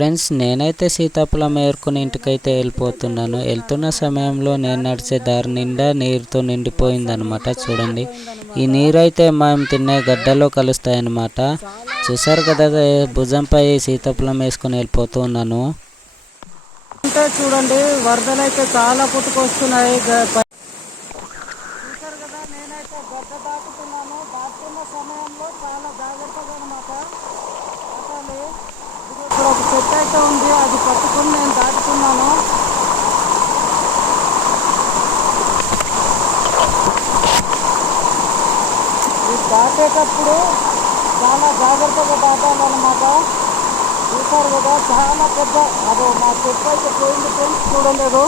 Friends, నేనైతే సీతాఫలం ఏరుకుని ఇంటికైతే వెళ్ళిపోతున్నాను. వెళ్తున్న సమయంలో నేను నడిచే దారి నిండా నీరుతో నిండిపోయిందనమాట. చూడండి, ఈ నీరు అయితే మనం తినే గడ్డలో కలుస్తాయన్నమాట. చూసారు కదా, భుజంపై సీతాఫలం వేసుకొని వెళ్ళిపోతూ ఉన్నాను. అంటే చూడండి, వరదలు అయితే చాలా పుట్టుకొస్తున్నాయి. చూసారు కదా, నేనైతే గడ్డ దాటుతున్నాను. దాటుతున్న సమయంలో చాలా జాగ్రత్తగా అనమాట దాటాలి. ఇక్కడ ఒక చెట్టు అయితే ఉంది, అది పట్టుకొని నేను దాటుతున్నాను. ఇది దాటేటప్పుడు చాలా జాగ్రత్తగా దాటాలన్నమాట. చూసారు కదా, చాలా పెద్ద అదో మా చెట్టు అయితే పోయింది ఫ్రెండ్స్. చూడలేదు,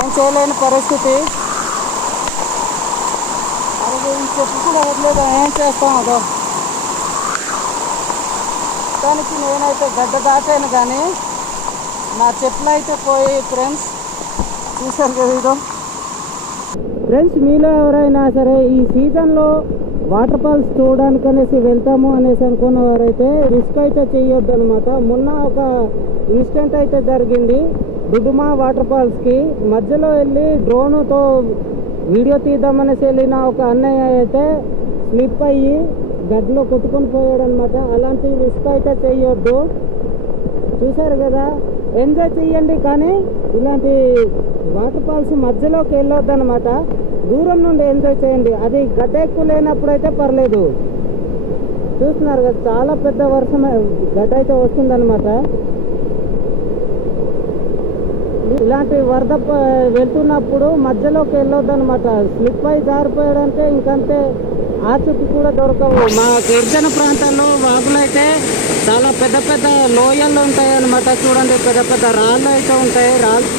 ఏం చేయలేని పరిస్థితి. అది ఈ చెట్టు కూడా వదిలేదు, ఏం చేస్తాం. అదో దానికి నేనైతే గడ్డ దాటాను, కానీ నా చెట్లు అయితే పోయి ఫ్రెండ్స్. చూసారు కదా ఇదో ఫ్రెండ్స్. మీలో ఎవరైనా సరే ఈ సీజన్లో వాటర్ ఫాల్స్ చూడడానికి అనేసి వెళ్తాము అనేసి అనుకున్న వారైతే రిస్క్ అయితే చేయొద్దు అనమాట. మొన్న ఒక ఇన్సిడెంట్ అయితే జరిగింది డుడుమా వాటర్ ఫాల్స్కి. మధ్యలో వెళ్ళి డ్రోన్తో వీడియో తీద్దామనేసి వెళ్ళిన ఒక అన్నయ్య అయితే స్లిప్ అయ్యి గడ్డలో కొట్టుకొని పోయాడు అనమాట. అలాంటి రిస్క్ అయితే చేయొద్దు. చూసారు కదా, ఎంజాయ్ చెయ్యండి, కానీ ఇలాంటి వాటర్ ఫాల్స్ మధ్యలోకి వెళ్ళొద్దు అనమాట. దూరం నుండి ఎంజాయ్ చేయండి. అది గడ్డ ఎక్కువ లేనప్పుడు అయితే పర్లేదు. చూస్తున్నారు కదా, చాలా పెద్ద వర్షం గడ్డ అయితే వస్తుందన్నమాట. ఇలాంటి వరద వెళ్తున్నప్పుడు మధ్యలోకి వెళ్ళొద్దు అనమాట. స్లిప్ అయి జారిపోయాడంటే ఇంకంతే, ఆచూకీ కూడా దొరకవు. మా గిరిజన ప్రాంతాల్లో వాగులు అయితే చాలా పెద్ద పెద్ద లోయల్లో ఉంటాయి అన్నమాట. చూడండి, పెద్ద పెద్ద రాళ్ళు అయితే ఉంటాయి. రాళ్ళు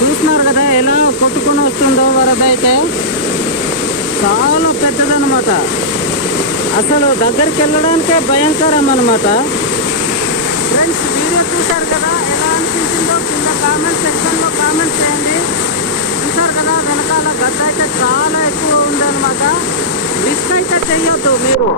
చూస్తున్నారు కదా ఎలా కొట్టుకొని వస్తుందో వరద అయితే. చాలా పెద్దదన్నమాట. అసలు దగ్గరికి వెళ్ళడానికే భయంకరం అనమాట. ఫ్రెండ్స్, వీడియో చూశారు కదా, ఎలా అనిపించిందో కింద కామెంట్ సెక్షన్లో కామెంట్ చేయండి. చూసారు కదా, వెనకాల గడ్డ అయితే చాలా ఎక్కువ ఉందన్నమాట. రిస్క్ అయితే చెయ్యొద్దు మీరు.